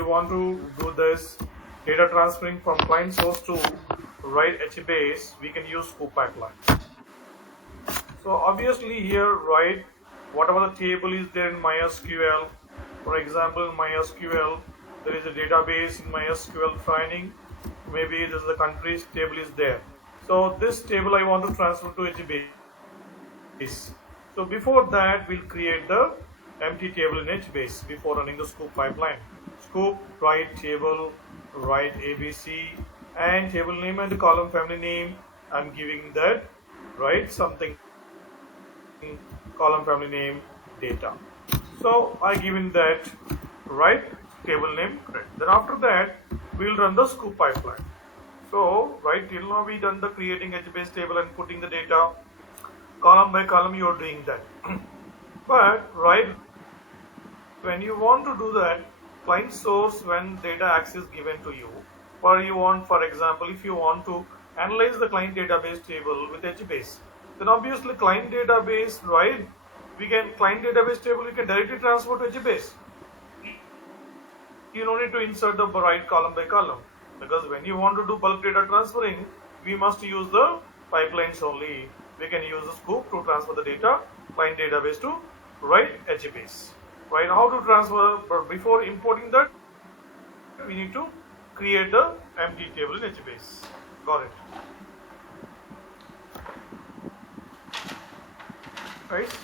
you want to do this data transferring from client source to right HBase, we can use scoop pipeline. So obviously here, right, whatever the table is there in MySQL, for example, in MySQL, there is a database in MySQL training. Maybe this is the countries table is there. So this table I want to transfer to HBase. So before that, we'll create the empty table in HBase before running the scoop pipeline. Scoop, write table, write ABC, and table name and the column family name. I'm giving that, right, something, column family name, data. So I given that, right, table name, correct. Then after that, we'll run the scoop pipeline. So right till now we done the creating HBase table and putting the data column by column. You are doing that. But right, when you want to do that, client source, when data access given to you, or you want, for example, if you want to analyze the client database table with HBase, then obviously client database, right, client database table you can directly transfer to HBase. You don't need to insert the right column by column, because when you want to do bulk data transferring, we must use the pipelines only. We can use the scoop to transfer the data client database to right HBase. Right, how to transfer? But before importing that, we need to create the empty table in HBase. Got it? Right?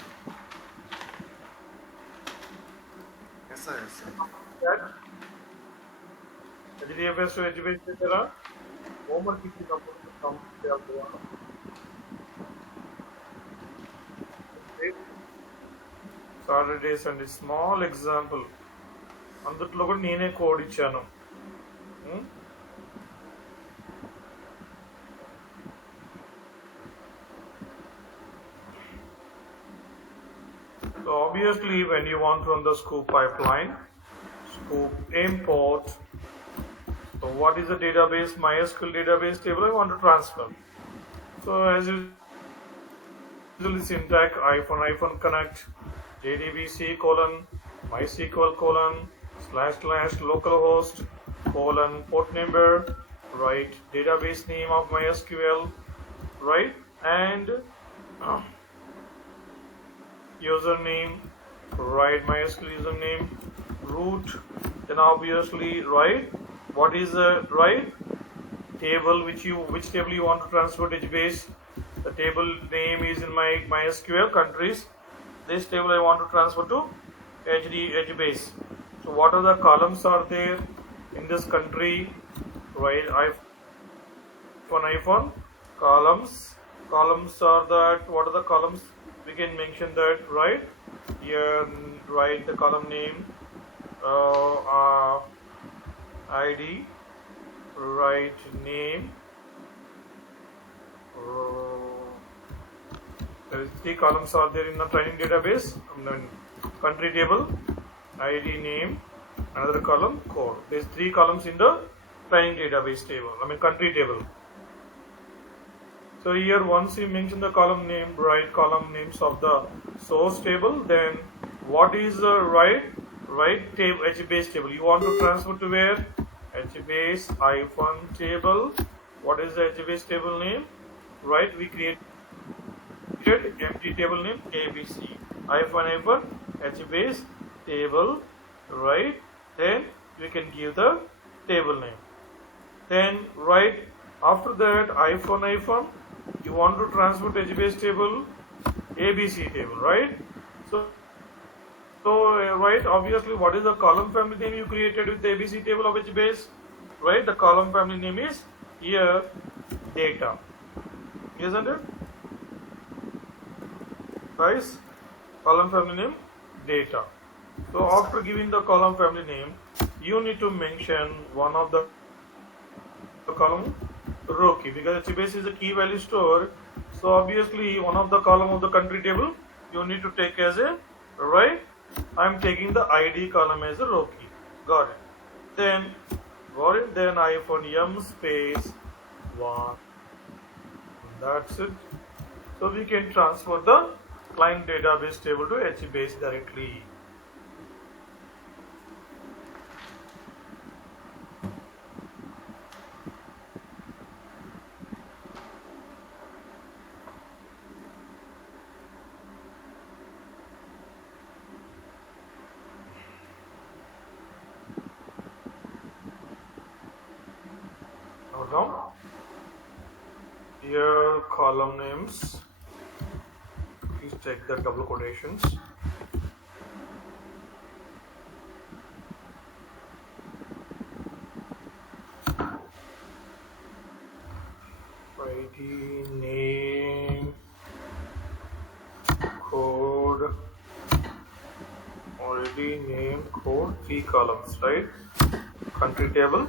Yes, sir. Yes, sir. That HDFS to HBase से चला homework किसी का काम किया हुआ Saturday Sunday small example అందుట్లో కూడా నేనే కోడ్ ఇచ్చాను. So obviously when you want to run the scoop pipeline, scoop import, so what is the database, MySQL database table I want to transfer. So as usually syntax -connect JDBC : MySQL : / localhost : port number, right, database name of MySQL, right, and username, right, MySQL username, root, then obviously, right, what is the right table which table you want to transfer to HBase. The table name is in MySQL countries. This table I want to transfer to HBase. So what are the columns are there in this country, right? iPhone columns are that, what are the columns? We can mention that, right here, right, the column name, ID, right, name, there is 3 columns are there in the training database, and then country table, ID, name, another column, code. There is 3 columns in the training database table, country table. So here once you mention the column name, right, column names of the source table, then what is the right table, HBase table you want to transfer to where? HBase -table. What is the HBase table name? Right, we created empty table name ABC -HBase table, right, then we can give the table name. Then right after that iPhone you want to transfer to HBase table ABC table, right? So right, obviously what is the column family name you created with the ABC table of HBase? Right, the column family name is here data, isn't it? Guys, column family name data. So after giving the column family name, you need to mention one of the column row key, because HBase is a key value store. So obviously one of the column of the country table you need to take as a, right, I'm taking the ID column as a row key. Got it? Then iPhone space 1. That's it. So we can transfer the client database table to HBase directly. Here column names, please check the double quotations. ID name code, already name code, 3 columns, right? Country table,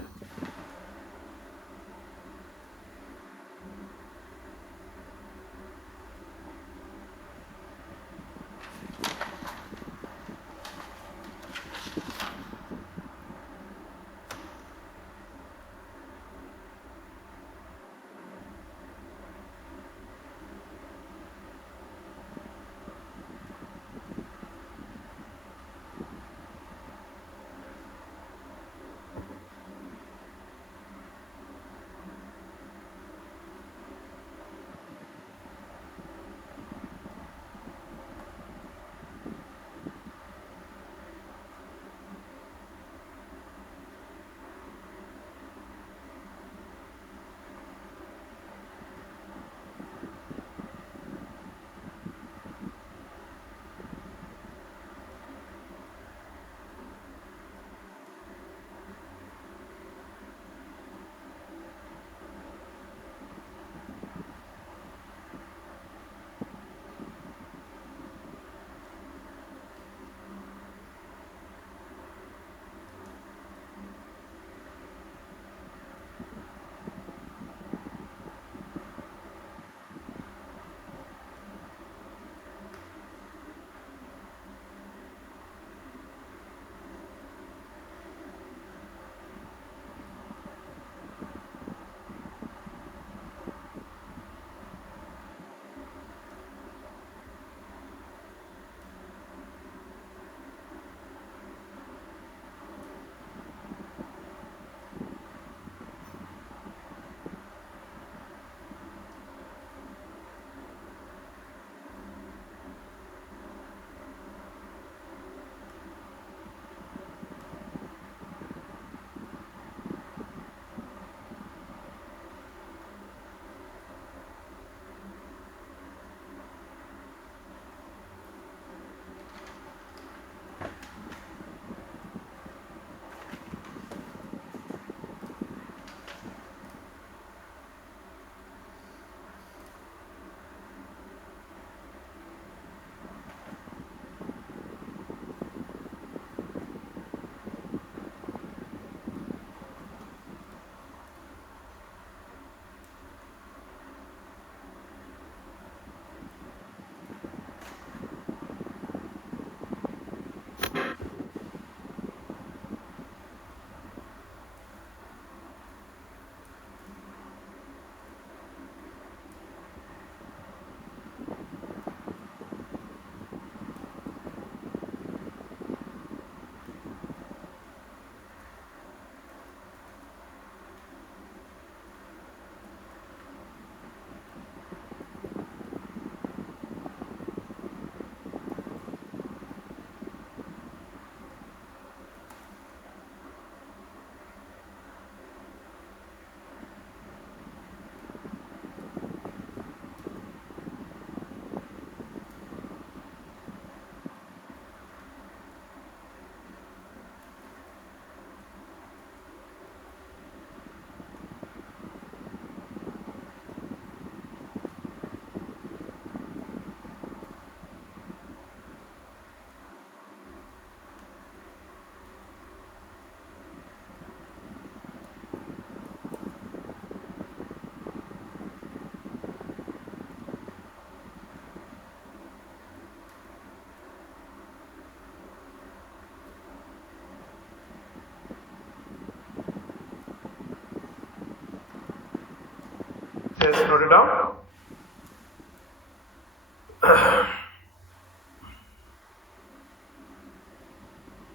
yes, note it down.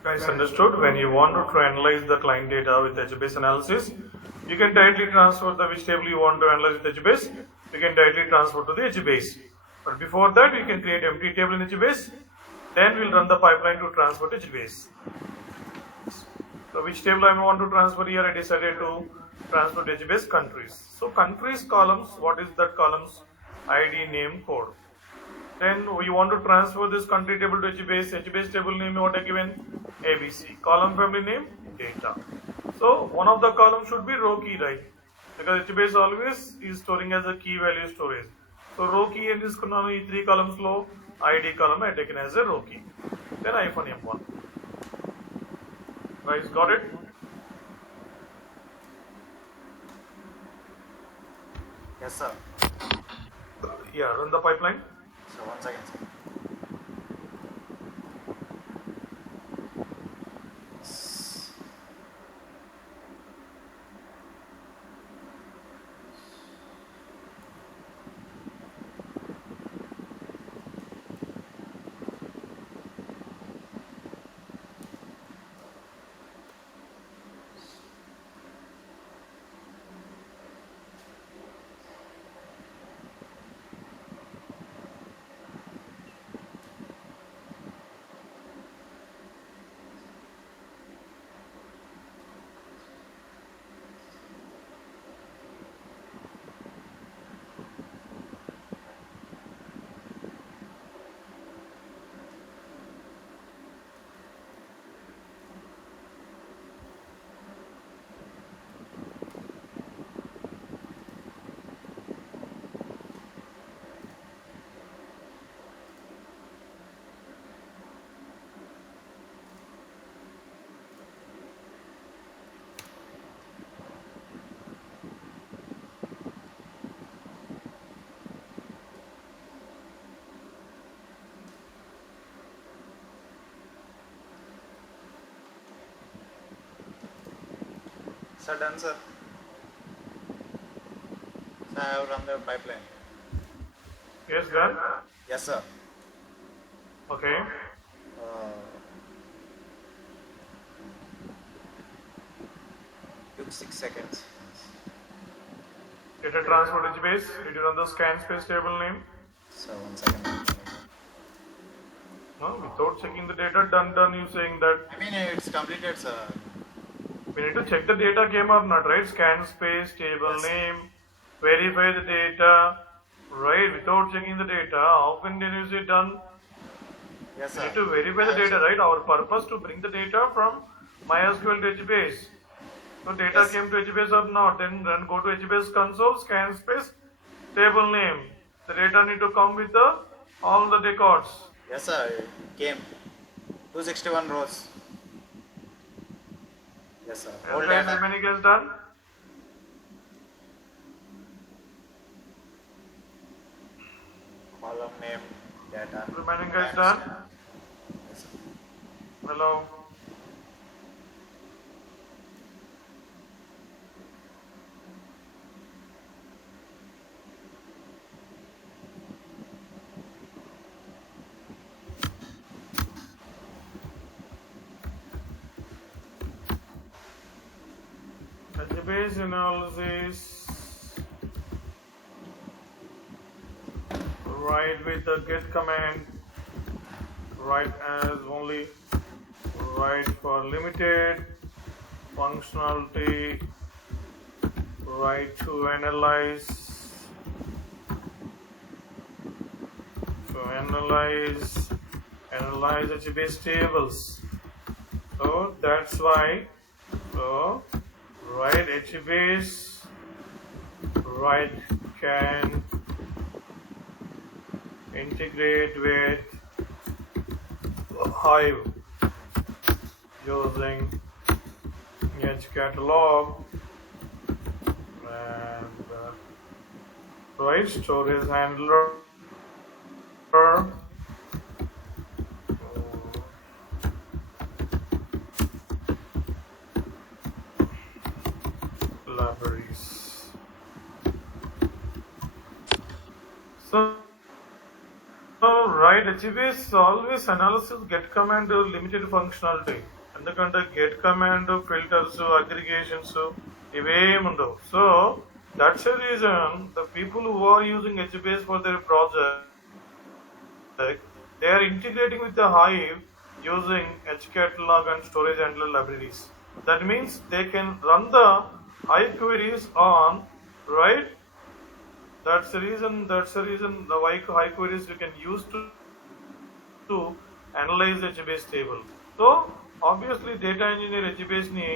Guys, understood? When you want to analyze the client data with HBase analysis, you can directly transfer the which table you want to analyze with HBase. You can directly transfer to the HBase. But before that, you can create empty table in HBase. Then we'll run the pipeline to transfer to HBase. So which table I want to transfer here? I decided to transfer to HBase countries. So countries columns, what is that columns? ID, name, code. Then we want to transfer this country table to HBase. HBase table name what I given? ABC. Column family name data. So one of the columns should be row key, right? Because HBase always is storing as a key value storage. So row key in this three columns low, ID column I taken as a row key. Then -M1. Guys, got it? Yes, sir. Yeah, run the pipeline. So 1 second, sir. Sir, done, sir. Sir, I have run the pipeline. Yes, done. Yes, sir. Okay. Took 6 seconds. Data transfer to HBase. Did you run the scan space table name? So 1 second. No, without checking the data, done. You saying that I mean, it's completed, sir. we need to check the data came or not, right? Scan space, table Yes. name, verify the data, right? Without checking the data, how can you say done? Yes, We sir. need to verify the data, right? Our purpose to bring the data from MySQL to HBase. So data Yes. came to HBase or not? Then go to HBase console, scan space, table name. The data need to come with all the records. Yes, sir. It came. 261 rows. Yes, sir. Whole And then data. remaining is done. Column name, data. Remaining is done. Yes, sir. Hello. Database analysis. Write with the get command. Write as only write for limited functionality. Write to analyze. Analyze HBase tables. So that's why. So write HBase. Write can integrate with Hive using HCatalog and write storage handler. Libraries. So right, HBase always analysis get command limited functionality. ఎందుకంటే get command filters aggregations ఇవేం ఉండవు. So that's the reason the people who are using HBase for their project they are integrating with the Hive using HCatalog and storage handler libraries. That means they can run the high queries on, right? That's the reason the high queries we can use to analyze the HBase table. So obviously data engineer HBase ni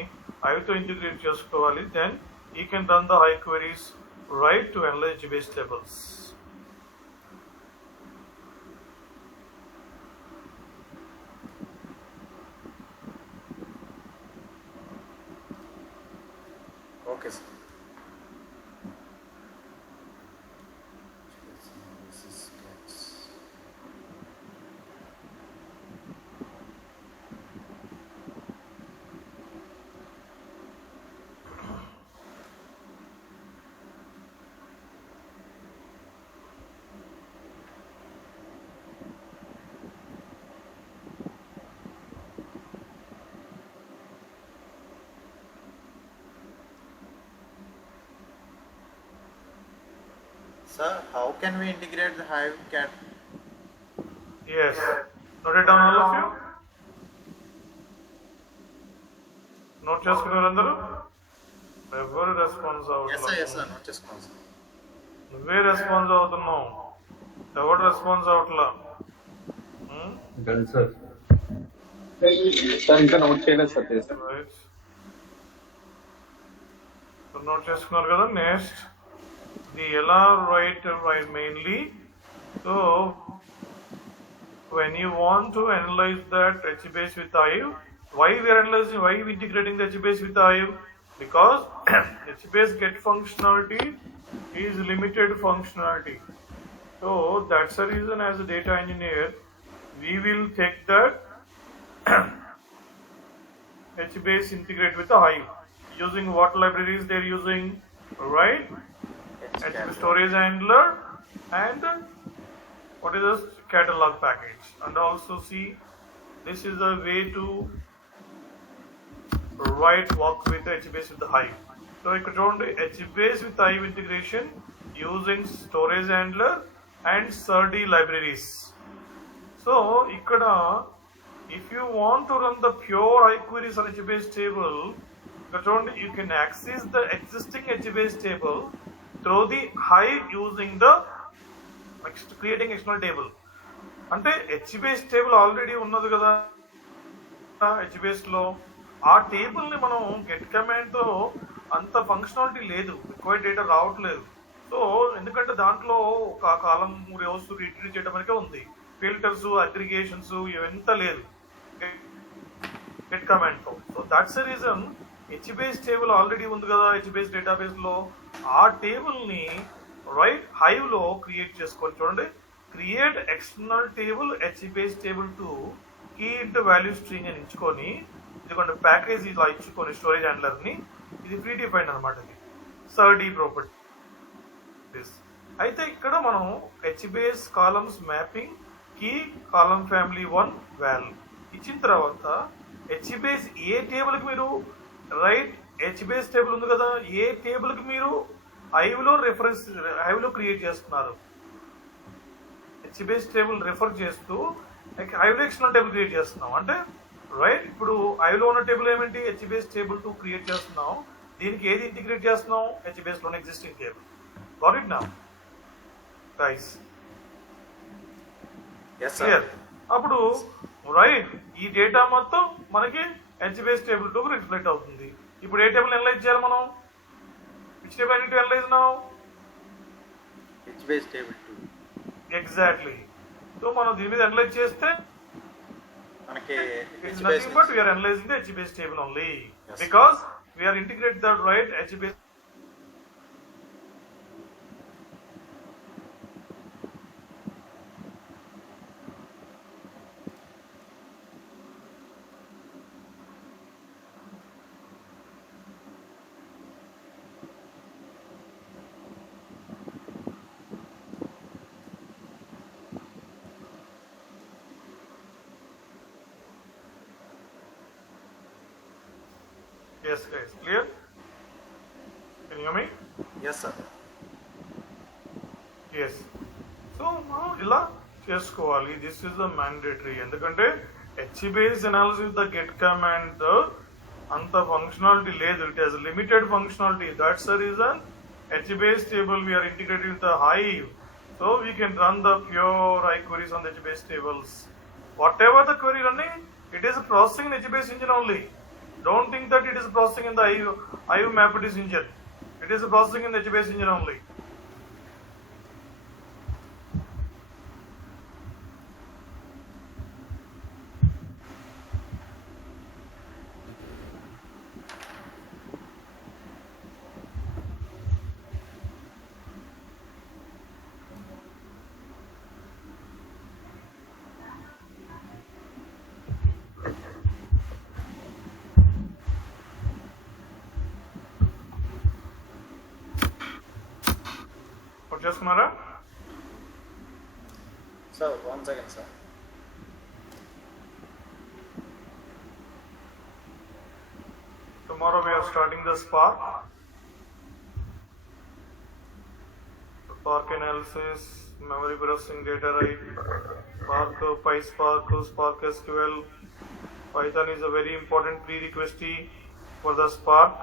IO to integrate చేసుకోవాలి, then he can run the high queries, right, to analyze HBase tables. Okay, sir. Sir, how can we integrate the Hive cat? Yes, note it down all of you. Note చేసుకున్నారు అందరూ? ఎవరు response Yes, sir. Yes, sir. Not just now, sir. నువ్వే response అవుతున్నావు, ఎవరు response అవట్లా. Done sir. Sir ఇంకా note చేయలేదు sir. Right, note చేసుకున్నారు కదా. Next the LR right mainly. So when you want to analyze that HBase with Hive, why we are analyzing, why we integrating the HBase with Hive? Because HBase get functionality is limited functionality. So that's the reason as a data engineer we will take that HBase integrate with the Hive using what libraries they are using, right? HBase storage handler and what is this catalog package. And also see, this is the way to work with the HBase with the Hive. So you could run the HBase with Hive integration using storage handler and SERD libraries. So ikkada if you want to run the pure Hive queries on HBase table, you can access the existing HBase table through the Hive using the creating external table. అంటే HBase table already ఉన్నది కదా HBase లో, ఆ table ని మనం get command తో అంత functionality లేదు, రిక్వైర్డ్ డేటా రావట్లేదు. సో ఎందుకంటే దాంట్లో ఒక కాలం రోస్ రిట్రీవ్ చేయడం వరకే ఉంది, ఫిల్టర్స్ అగ్రిగేషన్స్ ఇవంతా లేదు గెట్ కమాండ్ తో. So that's the reason HBase table already ఉంది కదా HBase డేటాబేస్ లో, ఆ టేబుల్ ని రైట్ హైవ్ లో క్రియేట్ చేసుకొని చూడండి. Create external table HBase table to key into value string అని ఇచ్చుకొని, ఇదిగోండి ప్యాకేజ్ ఇలా ఇచ్చుకొని స్టోరేజ్ హ్యాండ్లర్ ని, ఇది ప్రీ డిఫైన్డ్ అనమాట, ఇది సర్డ్ ప్రాపర్టీస్. అయితే ఇక్కడ మనం HBase columns mapping key column family 1 వాల్ ఇచ్చిన తర్వాత HBase ఏ టేబుల్ కి మీరు రైట్ HBase టేబుల్ ఉంది కదా, ఏ టేబుల్ కి మీరు హైవ్ లో రెఫరెన్స్ హైవ్ లో క్రియేట్ చేస్తున్నారు, HBase టేబుల్ రెఫర్ చేస్తూ హైవ్ లో ఎక్స్టర్నల్ టేబుల్ క్రియేట్ చేస్తున్నాం. అంటే రైట్ ఇప్పుడు హైవ్ లో ఉన్న టేబుల్ ఏమిటి, HBase టేబుల్ 2 క్రియేట్ చేస్తున్నాం. దీనికి ఏది ఇంటిగ్రేట్ చేస్తున్నాం, HBase లోని existing table. Got it now guys? Yes, sir. Clear? అప్పుడు రైట్ ఈ డేటా మొత్తం మనకి HBase టేబుల్ 2 రిఫ్లెక్ట్ అవుతుంది. ఇప్పుడు ఏ టేబుల్ అనలైజ్ చేయాలి మనం? Which table I need to analyse now? HBase table 2. Exactly. So మనం దీని మీద అనలైజ్ చేస్తే మనకి it's HBase nothing but we are analyzing the HBase table only. Yes. Because we are integrate the right HBase. Yes, guys, clear? Can you hear me? Yes, sir. Yes. So మనం ఇలా చేసుకోవాలి. This is the mandatory. ఎందుకంటే HBase analysis with the get command అంత functionality లేదు. It has limited functionality. That's the reason HBase table we are integrating with the Hive. So we can run the pure iQueries on the HBase tables. Whatever the query running, it is processing in HBase engine only. Don't think that it is processing in the Hive MapReduce engine. It is processing in the HBase engine only. చేసుకున్నారా? Sir, 1 second, sir. Tomorrow we are starting the Spark. Spark analysis, memory processing, data write, Spark, PySpark, Spark SQL. Python is a very important prerequisite for the Spark.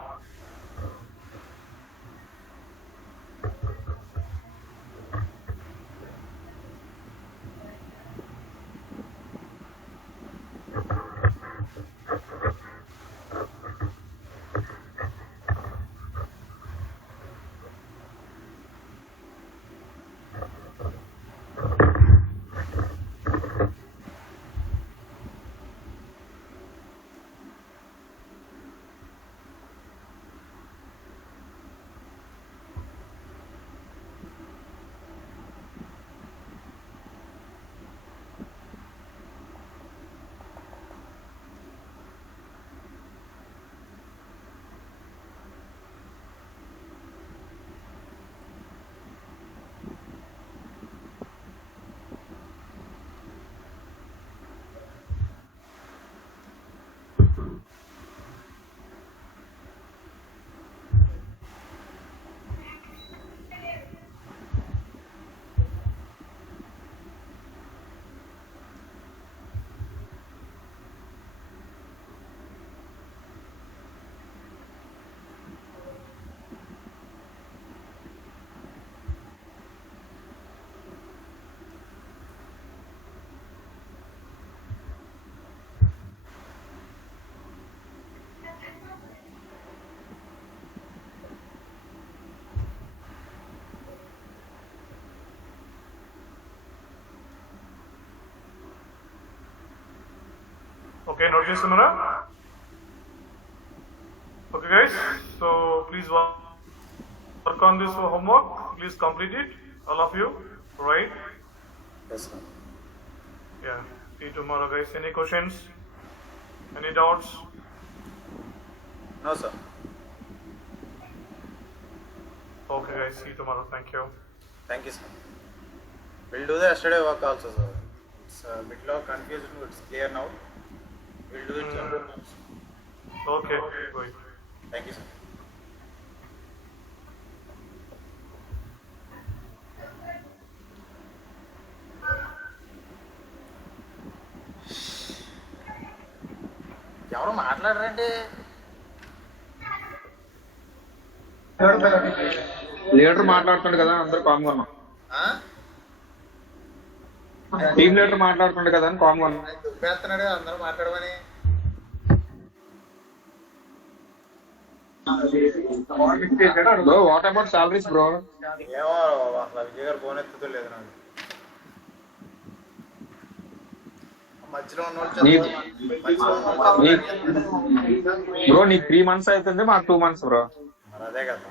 Okay, note చేస్తున్నారా? Okay guys, so please work on this homework. Please complete it, all of you, right? Yes, sir. Yeah, see you tomorrow guys. Any questions? Any doubts? No, sir. Okay guys, see you tomorrow. Thank you. Thank you, sir. We'll do the yesterday work also, sir. It's a bit of confusion, but it's clear now. We'll do it, sir. Okay, great. Thank you, sir. ఎవరు మాట్లాడరండి? Leader మాట్లాడుతుండే కదా అందరూ కామ్గా ఉన్నాం. Team leader మాట్లాడుతుండే కదా అని కామ్గా ఉన్నాం. దుబ్బేస్తున్నాడు అందరూ మాట్లాడమని. Bro what about salaries bro? ఏమో అసలు విజయ్ గారు ఫోన్ ఎత్తుతో లేదు నాకు. మధ్యలో బ్రో నీకు 3 months అవుతుంది, మాకు 2 months బ్రో. మరి అదే కదా.